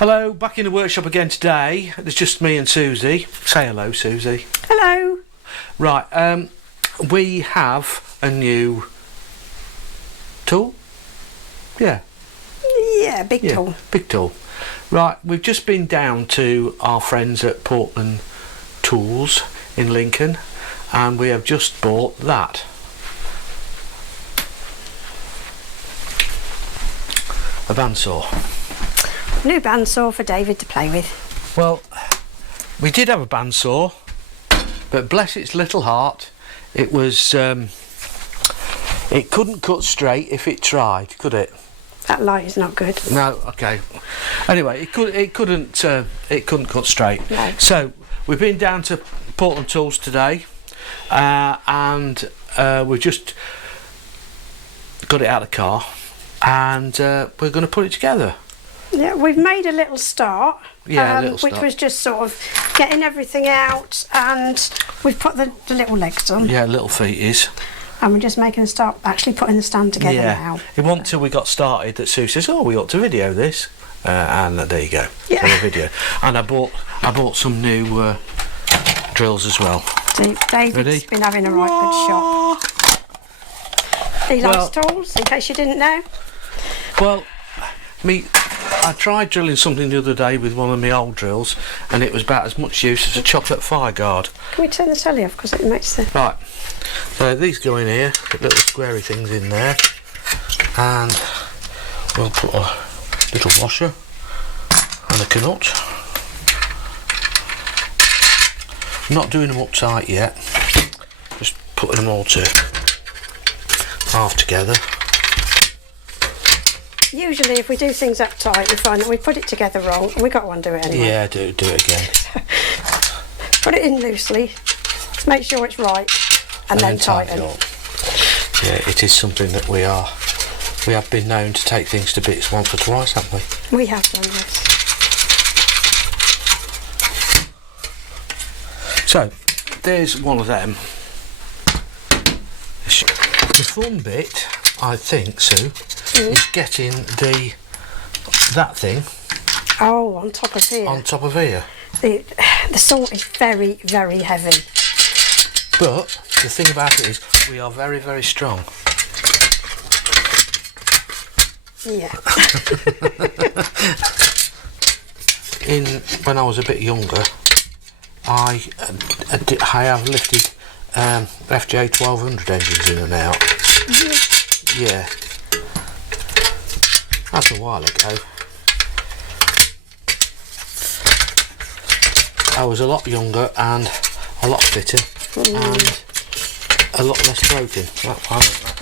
Hello, back in the workshop again today. There's just me and Susie. Say hello, Susie. Hello. Right, we have a new tool. Yeah, Big tool. Big tool. Right, we've just been down to our friends at Portland Tools in Lincoln, and we have just bought that. A bandsaw. New bandsaw for David to play with. Well, we did have a bandsaw, but bless its little heart, it was it couldn't cut straight if it tried, could it? That light is not good. No, okay. Anyway, it couldn't cut straight. No. So we've been down to Portland Tools today, and we've just got it out of the car, and we're going to put it together. Yeah, we've made a little start. Yeah, a little which start. was just sort of getting everything out, and we've put the little legs on. Yeah, little feet is. And we're just making a start, actually putting the stand together now. It wasn't until we got started that Sue says, "Oh, we ought to video this," and there you go. Yeah. So the video. And I bought some new drills as well. So David's Ready? been having a right good shop. He likes tools, in case you didn't know. Well, I tried drilling something the other day with one of my old drills, and it was about as much use as a chocolate fire guard. Can we turn the telly off, because it makes the... Right, so these go in here, put little squarey things in there, and we'll put a little washer and a canut. Not doing them up tight yet, just putting them all to half together. Usually if we do things up tight, we find that we put it together wrong, and we've got to undo it anyway. Yeah, do it again. Put it in loosely, make sure it's right, and then tighten. It up. Yeah, it is something that we have been known to take things to bits once or twice, haven't we? We have done this. So, there's one of them. The fun bit, I think, Sue, is getting that thing on top of here. on top of here. The saw is very, very heavy. But the thing about it is, we are very, very strong. Yeah. When I was a bit younger, I have lifted FJ 1200 engines in and out. Yeah. That's a while ago. I was a lot younger and a lot fitter and a lot less broken.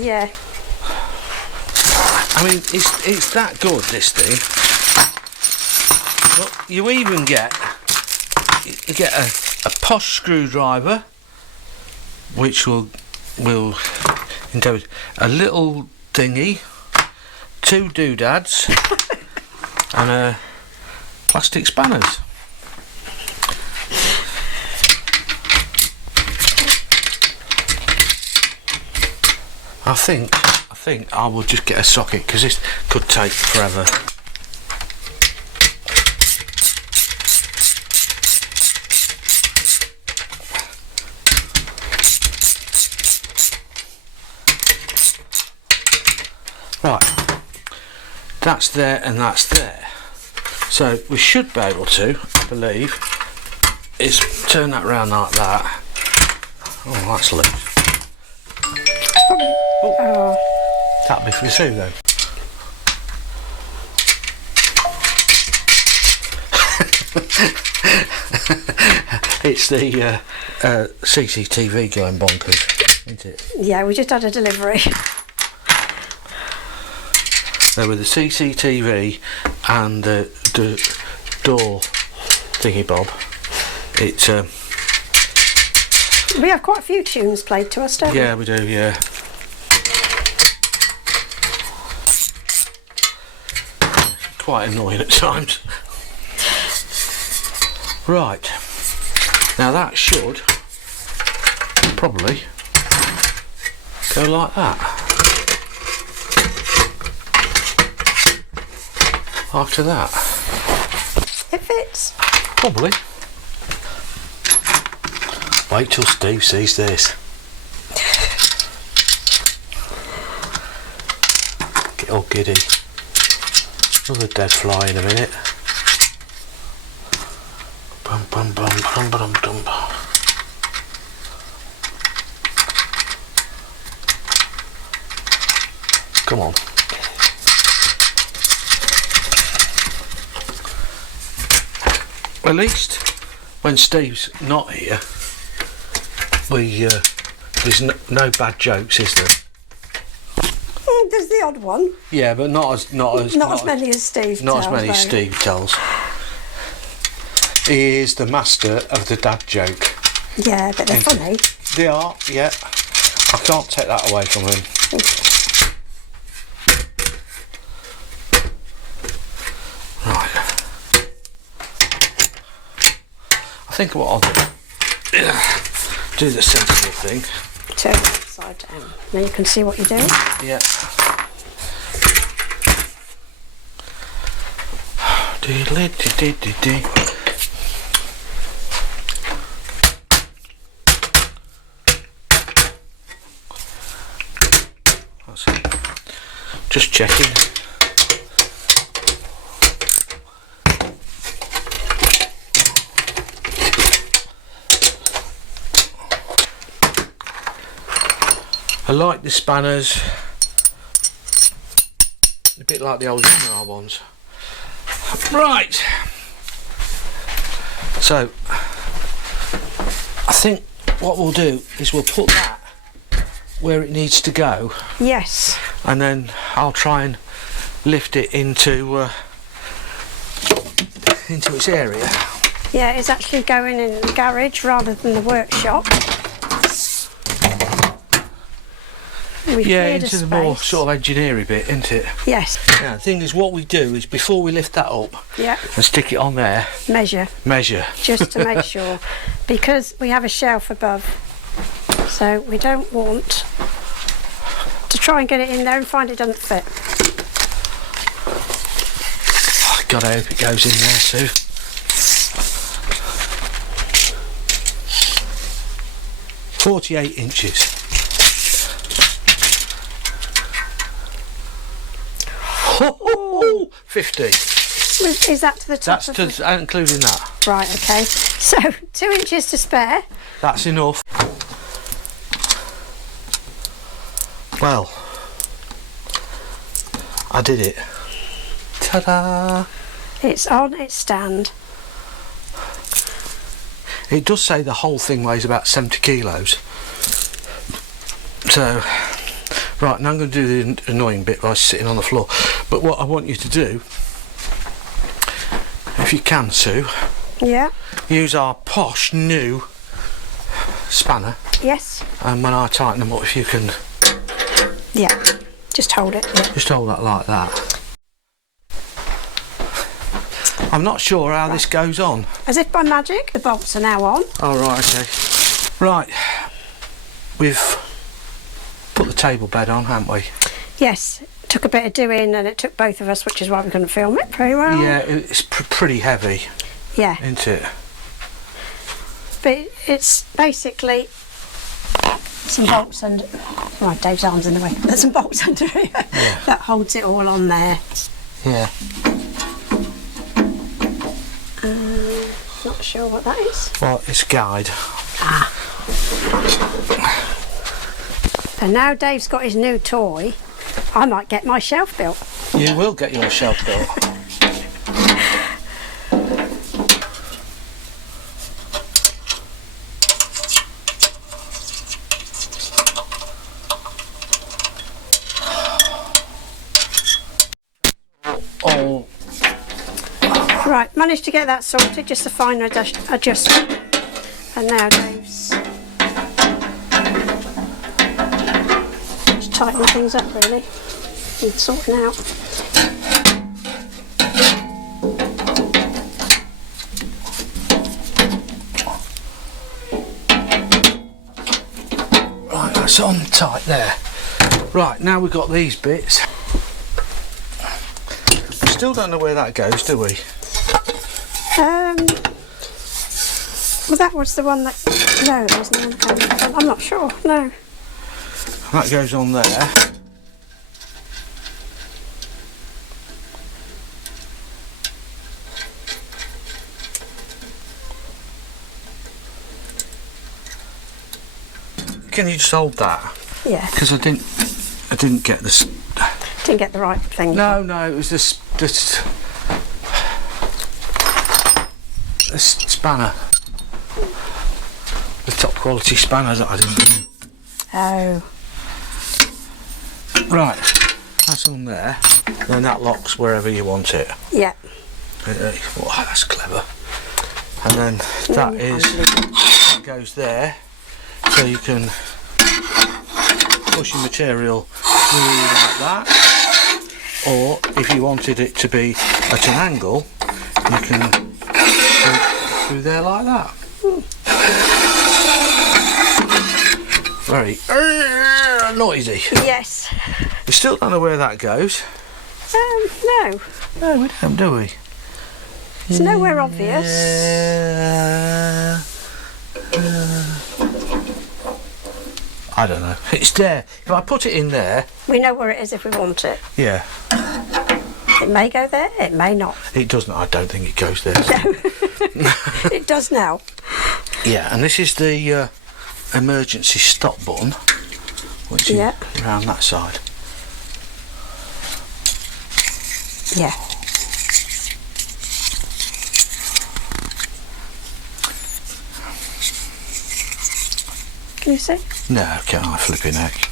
Yeah. I mean, it's that good, this thing. Well, you even get a posh screwdriver, which will into a little thingy, 2 doodads, and plastic spanners. I think I will just get a socket, because this could take forever. Right, that's there and that's there. So we should be able to, I believe, is turn that round like that. Oh, that's loose. Oh. That'll be for Sue then. It's the CCTV going bonkers, isn't it? Yeah, we just had a delivery. So with the CCTV and the door thingy bob, it's We have quite a few tunes played to us, don't we? yeah, we do, yeah. Quite annoying at times. Right, now that should probably go like that. After that, It fits. Probably. Wait till Steve sees this. Get all giddy. Another dead fly in a minute. Bum bum bum bum bum bum bum. Come on. At least when Steve's not here, there's no bad jokes, is there? There's the odd one. Yeah, but not as many as Steve. Not tells, as many as though. Steve tells. He is the master of the dad joke. Yeah, but they're funny. They are, yeah. I can't take that away from him. Right. I think what I'll do the sensible thing. Turn it upside down. Then you can see what you're doing. Yeah. Diddly-dee-dee-dee-dee. That's it. Just checking. I like the spanners, a bit like the old Yamaha ones. Right, so I think what we'll do is we'll put that where it needs to go. Yes. And then I'll try and lift it into its area. Yeah, it's actually going in the garage rather than the workshop. We've cleared into a the more space. sort of engineering bit, isn't it? Yes. Yeah, the thing is, what we do is before we lift that up Yeah. and stick it on there, Measure. Just to make sure, because we have a shelf above, so we don't want to try and get it in there and find it doesn't fit. Oh, God, I hope it goes in there, Sue. "48" Oh, 50. Is that to the top? That's to, including that. Right. Okay. So 2 inches to spare. That's enough. Well, I did it. Ta-da! It's on its stand. It does say the whole thing weighs about 70 kilos. So, right, now I'm going to do the annoying bit by sitting on the floor. But what I want you to do, if you can, Sue, Yeah. use our posh new spanner. Yes. And when I tighten them up, if you can Yeah. Just hold it. Yeah. just hold that like that. I'm not sure how this goes on. As if by magic, the bolts are now on. Oh, right, okay. Right, we've put the table bed on, haven't we? Yes. It took a bit of doing, and it took both of us, which is why we couldn't film it very well. Yeah, it's pretty heavy, Yeah. isn't it? But it's basically some bolts under. Right, Dave's arm's in the way. There's some bolts under here that holds it all on there. Yeah. Not sure what that is. Well, it's a guide. And now Dave's got his new toy, I might get my shelf built. You will get your shelf built. Oh, Right, managed to get that sorted, just a fine adjustment. And now Dave's just tightening things up really and sorting out. right, that's on tight there. Right, now we've got these bits. We still don't know where that goes, do we? Well, that was the one that... No, there's no... I'm not sure, no. That goes on there. Can you just hold that? Yeah. Because I didn't get this. Didn't get the right thing. No, it was this spanner. The top quality spanner that I didn't. Oh. Right, that's on there. Then that locks wherever you want it. Yeah. Oh, that's clever. And then that goes there, so you can push your material through like that. Or if you wanted it to be at an angle, you can go through there like that. Very noisy. Yes. We still don't know where that goes. No. No, we don't, do we? It's nowhere obvious. I don't know. It's there. If I put it in there... We know where it is if we want it. Yeah. It may go there, it may not. It doesn't. I don't think it goes there. No. It does now. Yeah, and this is the emergency stop button, which is around that side. Yeah. Can you see? No, can't I, flipping heck.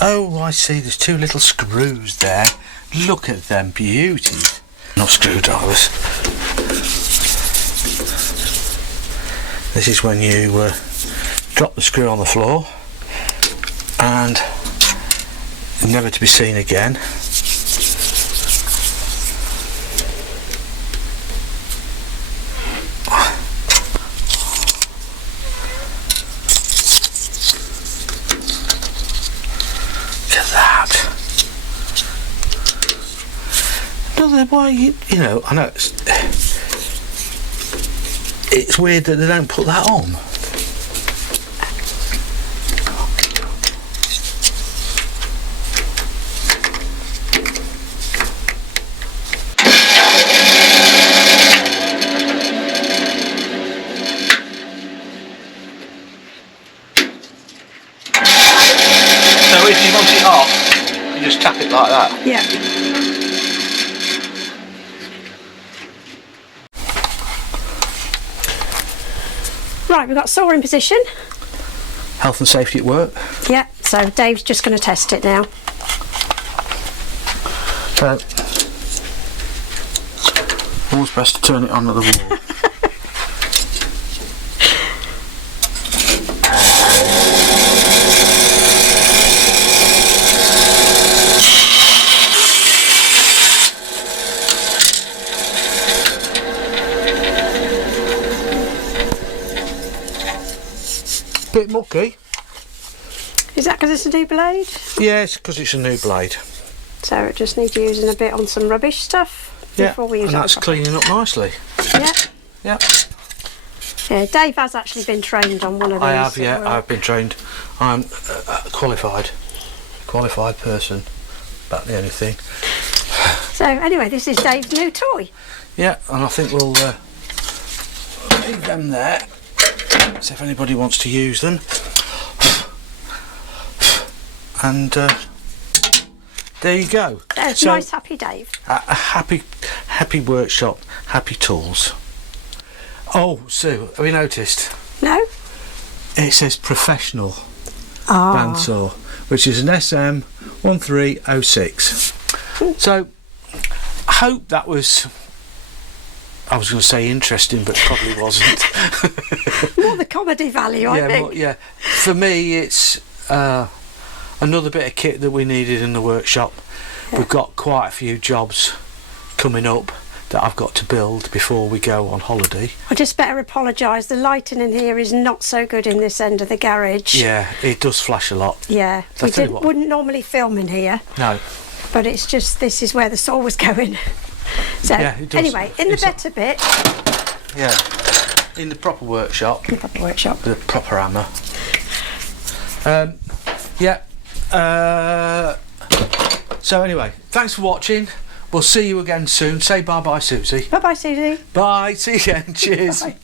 Oh, I see, there's two little screws there. Look at them beauties. Not screwdrivers. This is when you drop the screw on the floor and never to be seen again. Why you know, I know it's weird that they don't put that on. So if you want it off, you just tap it like that. Yeah. Right, we've got saw in position. Health and safety at work. Yeah, so Dave's just going to test it now. So, always best to turn it on at the wall. Bit mucky. Is that because it's a new blade? Yeah, it's because it's a new blade. So it just needs using a bit on some rubbish stuff before we use it. And that's cleaning up nicely. Yeah. Yeah. Yeah, Dave has actually been trained on one of these. I have, yeah, I've been trained. I'm qualified person, about the only thing. So anyway, this is Dave's new toy. Yeah, and I think we'll leave them there. See if anybody wants to use them. And there you go. There's nice happy Dave. A happy workshop, happy tools. Oh, Sue, have you noticed? No? It says professional bandsaw, which is an SM 1306. So I hope that was, I was going to say interesting, but probably wasn't. More the comedy value, I think. Yeah, for me it's another bit of kit that we needed in the workshop. Yeah. We've got quite a few jobs coming up that I've got to build before we go on holiday. I just better apologise, the lighting in here is not so good in this end of the garage. Yeah, it does flash a lot. Yeah, we wouldn't normally film in here. No. But it's just, this is where the saw was going. So Yeah, it does. anyway, in the It's better bit, Yeah, in the proper workshop the proper workshop. with a proper hammer. Yeah. So anyway, thanks for watching. We'll see you again soon. Say bye bye, Susie. Bye bye, Susie. Bye. See you again. Cheers. Bye.